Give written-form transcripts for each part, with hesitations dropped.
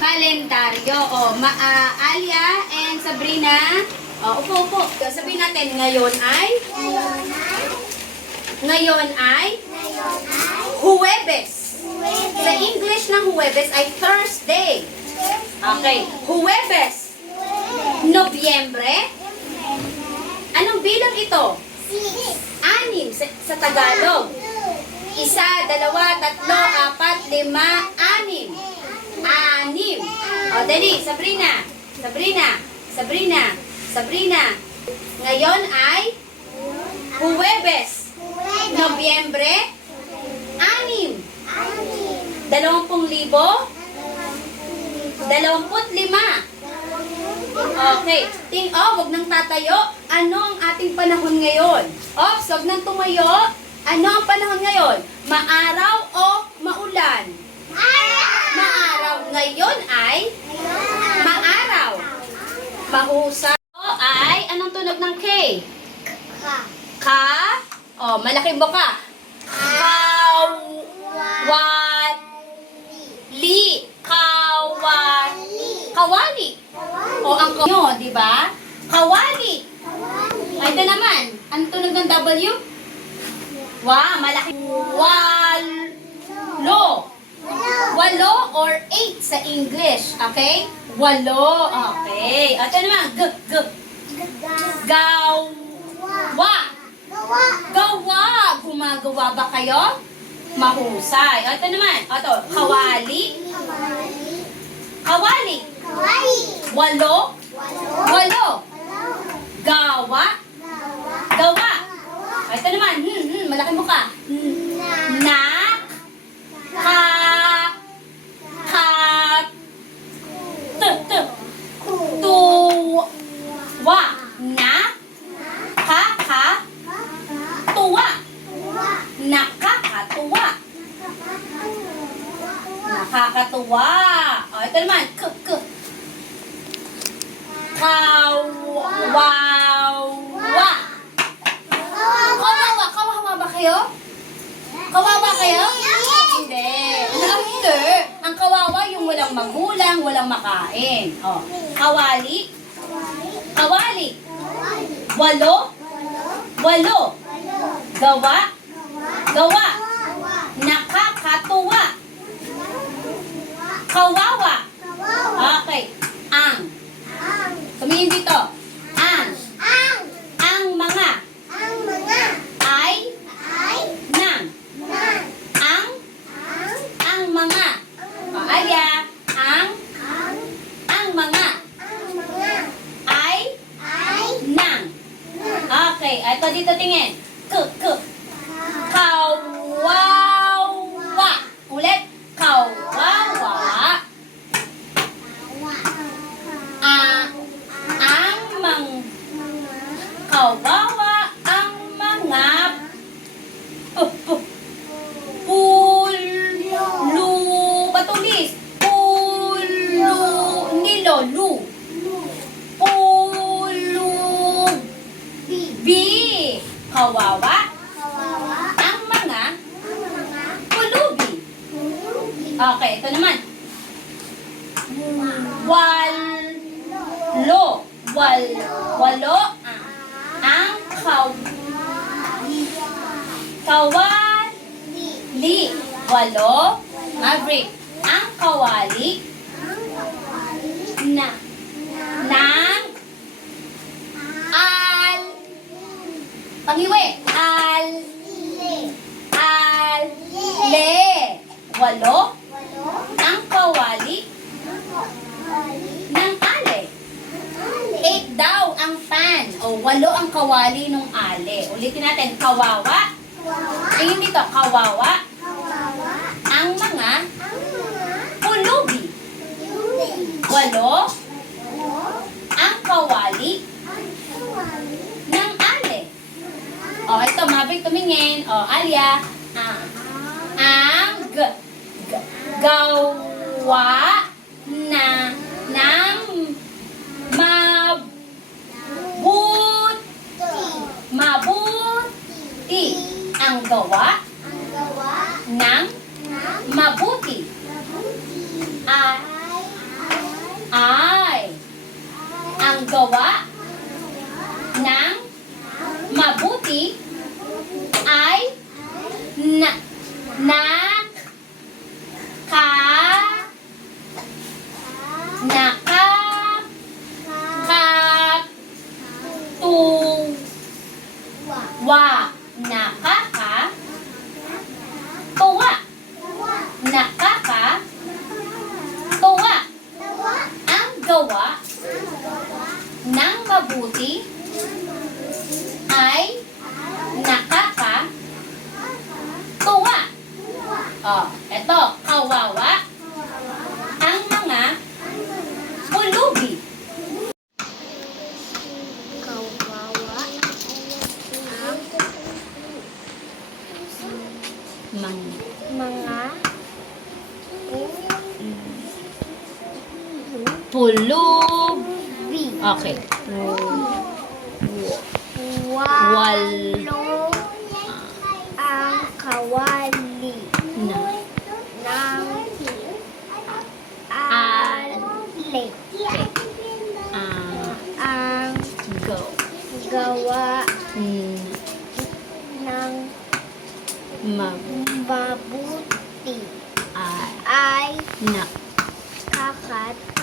Kalendaryo. Alia and Sabrina. Upo. Sabihin natin, ngayon ay Huwebes. Sa English ng Huwebes ay Thursday. Okay. Huwebes. Nobyembre. Anong bilang ito? 6 sa Tagalog. 1, 2, 3, 4, 5, 6. 6. Dali, Sabrina. Ngayon ay Huwebes. Nobyembre. 6. 20,000. 25. Okay. Wag nang tatayo. Ano ang ating panahon ngayon? Wag nang tumayo. Ano ang panahon ngayon? Maaraw o maulan? Maaraw. Ngayon ay maaraw. Mahusay. Ay, anong tunog ng K? Ka. Malaking boka. Kawali. Ang nyo, di ba? Kawali. Ito naman. Anong tunog ng W? Malaki. Walo or 8 sa English. Okay? Walo. Okay. Ito naman. Gawa. Gumagawa ba kayo? Mahusay. Ito naman. Kawali. Walo. Gawa. Ito naman. Malaki mo ka. Nakakatuwa. Ito naman. Kawawa ba kayo? Kawawa kayo? Hindi. Hindi. Ang kawawa yung walang magulang, walang makain. Kawali. Walo. Gawa. Nakakatuwa. Kawawa. Okay. Tumingin dito. Ang mga. Ay. Nang. Ang mga. Alia. Ang mga. Ay. Nang. Okay. Ito dito tingin. Kawawa. Ulit. Kawawa. Kawawa ang mga patulis. Kawawa ang mga pulubi. Okay, ito naman. Walo ang kawali. Walo. Maverick. Ang kawali. Nang. Pangiwi. Walo. Ang kawali. Ng ale. 8 daw ang pan. Walo ang kawali ng ale. Ulitin natin. Kawawa. Tingin dito. Kawawa. Ang mga pulubi. Walo. Ang kawali ng tumingin. O, Alia. Ang gawa ng mabuti. Ang gawa ng mabuti. Ay. Ang gawa ng mabuti ay nakakatuwa. Ang gawa ng mabuti ay nakakatuwa. Oh, eto, kawawa ang mga pulubi. Kawawa ang mga Pulubi. Okay. Walo ang kawali ng ali. Ang gawa ng mabuti ay nakakatuwa.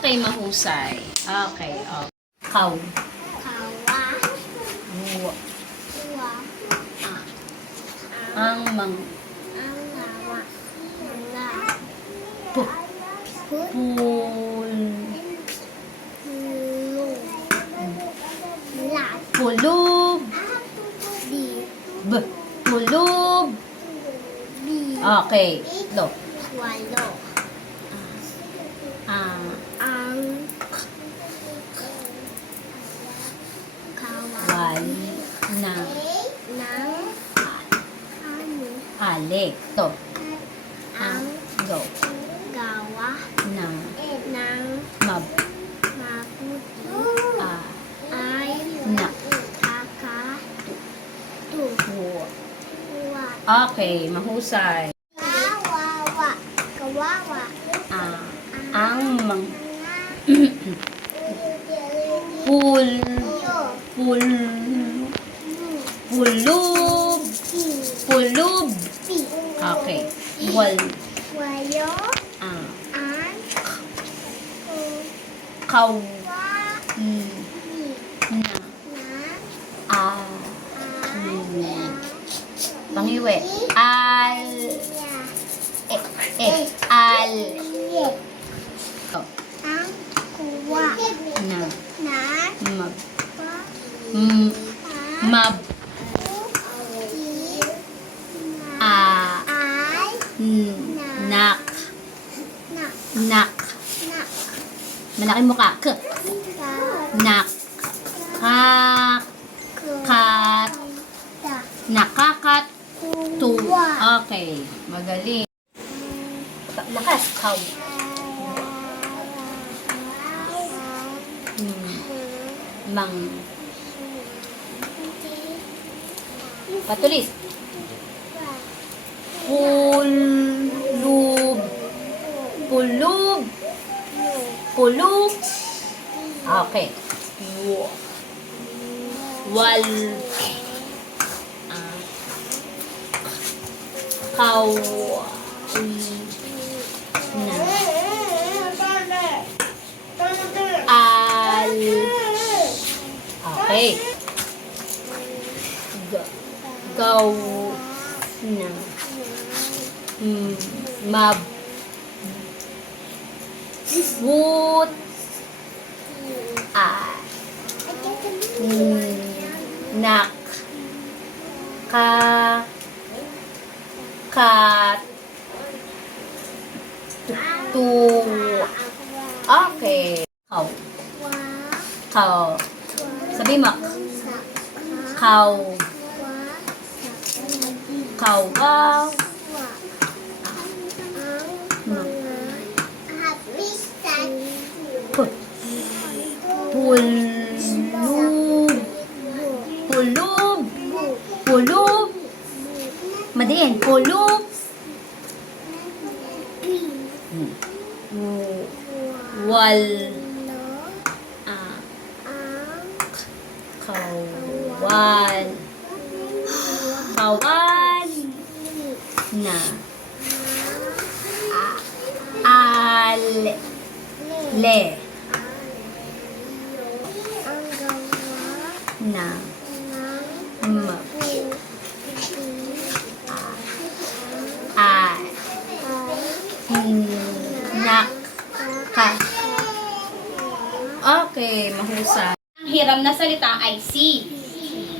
Okay, mahusay. Okay, okay. Kaw. Kawa. Ang Ang pulub. Pulub. Okay. Lo. Walo. Ah. Ang kawa Wal na ng alik. To. ang Go. gawa Na ng mab. mabuti ay nakakatuwa. Okay, mahusay. Kawawa. Kawawa. Ang mang pulub. Okay. Wayo Ang ang kaw wali na na pangiwi. Al al oh, ang kuwa na na mab mab ay nak nak malaki mukha k nak kat nakakat tu. Okay, magaling. Lakas kaw. Mang patulis. Pulub. Okay. Wal kaw na al. Okay. Gaw na mab wood nak kat tu. Okay. Kaw. Sabi mo. Kaw. Kawawa. Pulub. Pulub. Pulub. Madiin. Pulub. Wal. Kawal. Kawan. Na. Ale. Le. Na. Ma. A. Nak. Ka. Okay, mahusay. Ang hiram na salita ay si.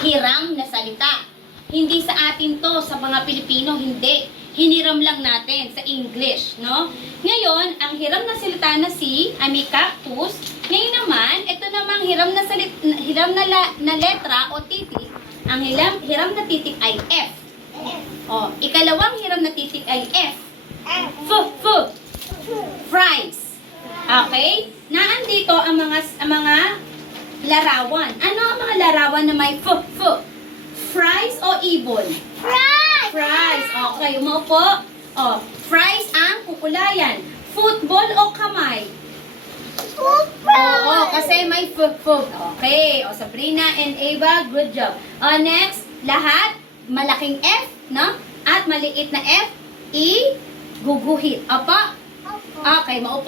Hiram na salita. Hindi sa atin to, sa mga Pilipino, hindi. Hiniram lang natin sa English, no? Ngayon, ang hiram na salita na si, ay may cactus. Ngayon naman, ito namang na letra o titik. Ang hiram na titik ay F. O, ikalawang hiram na titik ay F. F. Fries. Okay? Naandito ang mga larawan. Ano ang mga larawan na may F? Fries o ibon? Fries. Okay, umupo. Oh, fries ang kukulayan. Football o kamay? Oo, kasi may F. Okay. O, Sabrina and Ava, good job. O, next, lahat, malaking F, no? At maliit na F, guguhit. Opo? Okay, maupo.